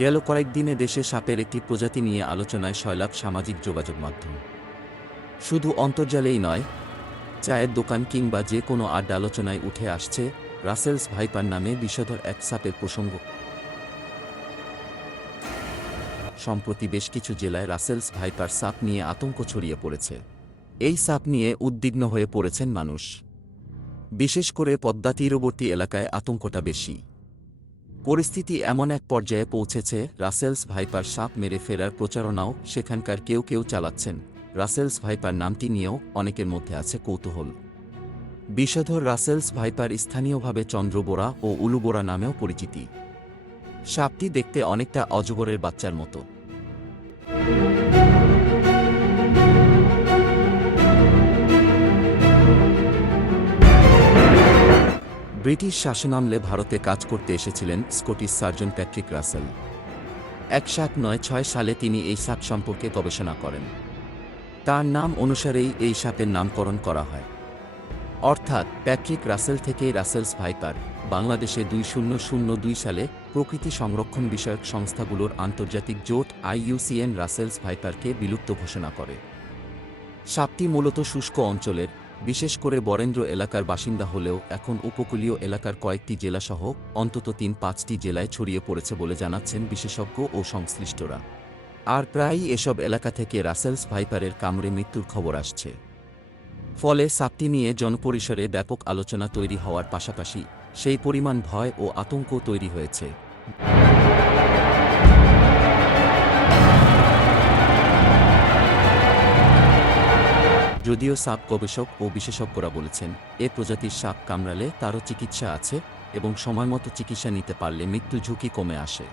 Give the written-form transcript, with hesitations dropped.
গেল কয়েকদিনে দেশে সাপের একটি প্রজাতি নিয়ে আলোচনায় সয়লাব সামাজিক যোগাযোগ মাধ্যম। শুধু অন্তর্জালেই নয়, চায়ের দোকান কিংবা যে কোনো আড্ডা আলোচনায় উঠে আসছে রাসেলস ভাইপার নামে বিষধর এক সাপের প্রসঙ্গ। সম্প্রতি বেশ কিছু জেলায় রাসেলস ভাইপার সাপ নিয়ে আতঙ্ক ছড়িয়ে পড়েছে। এই সাপ নিয়ে উদ্বিগ্ন হয়ে পড়েছেন মানুষ। বিশেষ করে পদ্মা তীরবর্তী এলাকায় আতঙ্কটা বেশি। পরিস্থিতি এমন এক পর্যায়ে পৌঁছেছে, রাসেলস ভাইপার সাপ মেরে ফেরার প্রচারণাও সেখানকার কেউ কেউ চালাচ্ছেন। রাসেলস ভাইপার নামটি নিয়েও অনেকের মধ্যে আছে কৌতূহল। বিষধর রাসেলস ভাইপার স্থানীয়ভাবে চন্দ্রবোরা ও উলুবোরা নামেও পরিচিতি। সাপটি দেখতে অনেকটা অজগরের বাচ্চার মতো। ব্রিটিশ শাসনামলে ভারতে কাজ করতে এসেছিলেন স্কটিশ সার্জন প্যাট্রিক রাসেল। 1796 সালে তিনি এই সাপ সম্পর্কে গবেষণা করেন। তার নাম অনুসারেই এই সাপের নামকরণ করা হয়। অর্থাৎ প্যাট্রিক রাসেল থেকেই রাসেলস ভাইপার। বাংলাদেশে 2002 সালে প্রকৃতি সংরক্ষণ বিষয়ক সংস্থাগুলোর আন্তর্জাতিক জোট IUCN রাসেলস ভাইপারকে বিলুপ্ত ঘোষণা করে। সাপটি মূলত শুষ্ক অঞ্চলের, বিশেষ করে বরেন্দ্র এলাকার বাসিন্দা হলেও এখন উপকূলীয় এলাকার কয়েকটি জেলাসহ অন্তত 3-5টি জেলায় ছড়িয়ে পড়েছে বলে জানাচ্ছেন বিশেষজ্ঞ ও সংশ্লিষ্টরা। আর প্রায়ই এসব এলাকা থেকে রাসেলস ভাইপারের কামড়ে মৃত্যুর খবর আসছে। ফলে সাপটি নিয়ে জনপরিসরে ব্যাপক আলোচনা তৈরি হওয়ার পাশাপাশি সেই পরিমাণ ভয় ও আতঙ্ক তৈরি হয়েছে। যদিও সাপ গবেষক ও বিশেষজ্ঞরা বলেছেন, এ প্রজাতির সাপ কামড়ালে তারও চিকিৎসা আছে এবং সময়মতো চিকিৎসা নিতে পারলে মৃত্যু ঝুঁকি কমে আসে।